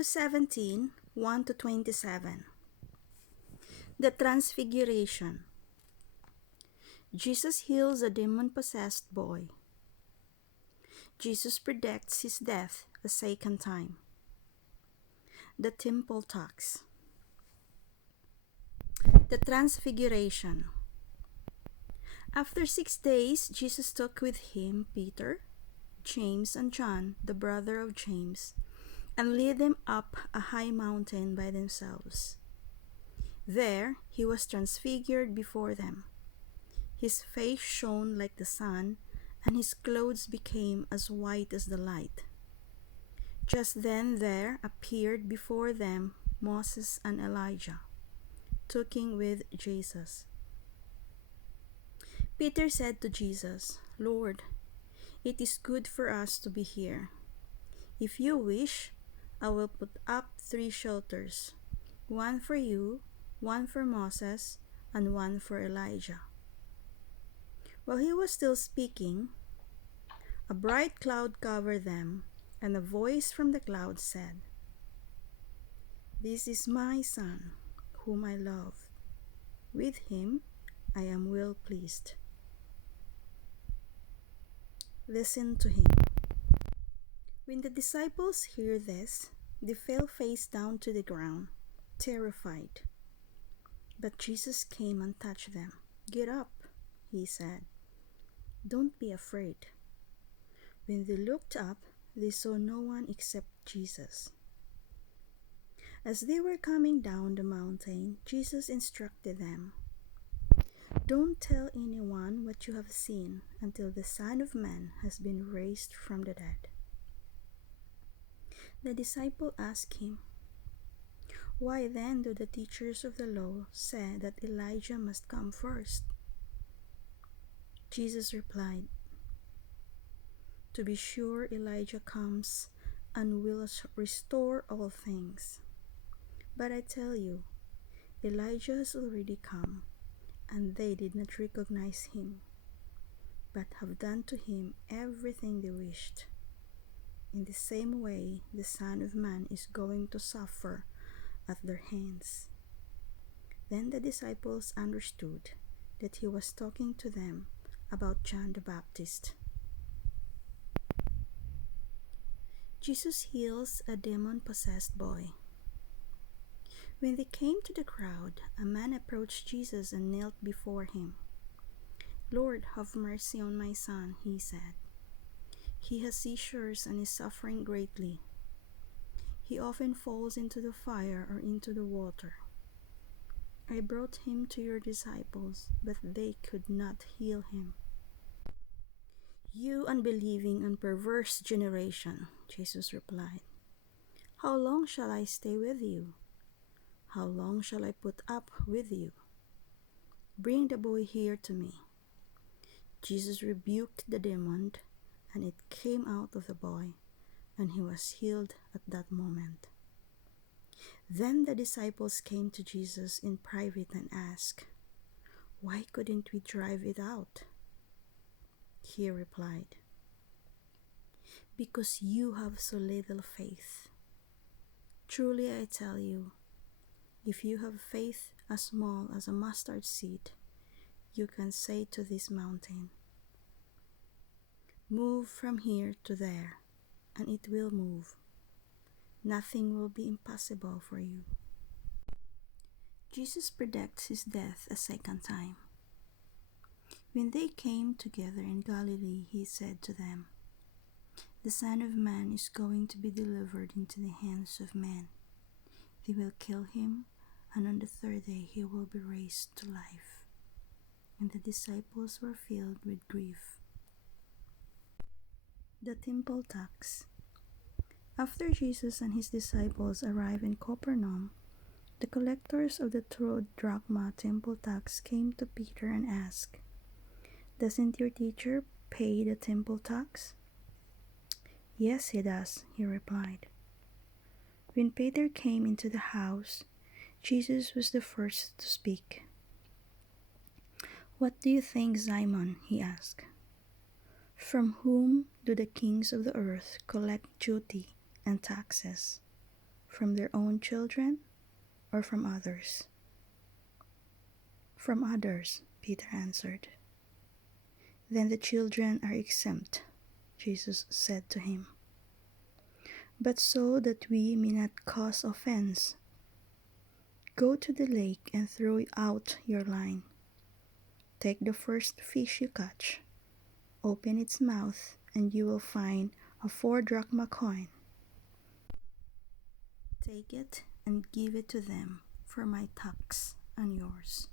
Matthew 17, 1-27. The Transfiguration. Jesus heals a demon-possessed boy. Jesus predicts his death a second time. The temple tax. The Transfiguration. After 6 days, Jesus took with him Peter, James, and John, the brother of James, and led them up a high mountain by themselves. There he was transfigured before them. His face shone like the sun, and his clothes became as white as the light. Just then there appeared before them Moses and Elijah, talking with Jesus. Peter said to Jesus, "Lord, it is good for us to be here. If you wish, I will put up 3 shelters, one for you, one for Moses, and one for Elijah." While he was still speaking, a bright cloud covered them, and a voice from the cloud said, "This is my Son, whom I love. With him I am well pleased. Listen to him." When the disciples heard this, they fell face down to the ground, terrified. But Jesus came and touched them. "Get up," he said. "Don't be afraid." When they looked up, they saw no one except Jesus. As they were coming down the mountain, Jesus instructed them, "Don't tell anyone what you have seen until the Son of Man has been raised from the dead." The disciple asked him, "Why then do the teachers of the law say that Elijah must come first?" Jesus replied, "To be sure, Elijah comes and will restore all things. But I tell you, Elijah has already come, and they did not recognize him, but have done to him everything they wished. In the same way, the Son of Man is going to suffer at their hands." Then the disciples understood that he was talking to them about John the Baptist. Jesus heals a demon-possessed boy. When they came to the crowd, a man approached Jesus and knelt before him. "Lord, have mercy on my son," he said. "He has seizures and is suffering greatly. He often falls into the fire or into the water. I brought him to your disciples, but they could not heal him." "You unbelieving and perverse generation," Jesus replied. "How long shall I stay with you? How long shall I put up with you? Bring the boy here to me." Jesus rebuked the demon, and it came out of the boy, and he was healed at that moment. Then the disciples came to Jesus in private and asked, "Why couldn't we drive it out?" He replied, "Because you have so little faith. Truly I tell you, if you have faith as small as a mustard seed, you can say to this mountain, 'Move from here to there,' and it will move. Nothing will be impossible for you." Jesus predicts his death a second time. When they came together in Galilee, he said to them, "The Son of Man is going to be delivered into the hands of men. They will kill him, and on the 3rd day he will be raised to life." And the disciples were filled with grief. The temple tax. After Jesus and his disciples arrived in Capernaum, the collectors of the 2 drachma temple tax came to Peter and asked, "Doesn't your teacher pay the temple tax?" "Yes, he does," he replied. When Peter came into the house, Jesus was the first to speak. "What do you think, Simon?" he asked. "From whom do the kings of the earth collect duty and taxes? From their own children or from others? From others, Peter answered. Then the children are exempt, Jesus said to him. But so that we may not cause offense, go to the lake and throw out your line. Take the first fish you catch, open its mouth, and you will find a 4 drachma coin. Take it and give it to them for my tax and yours.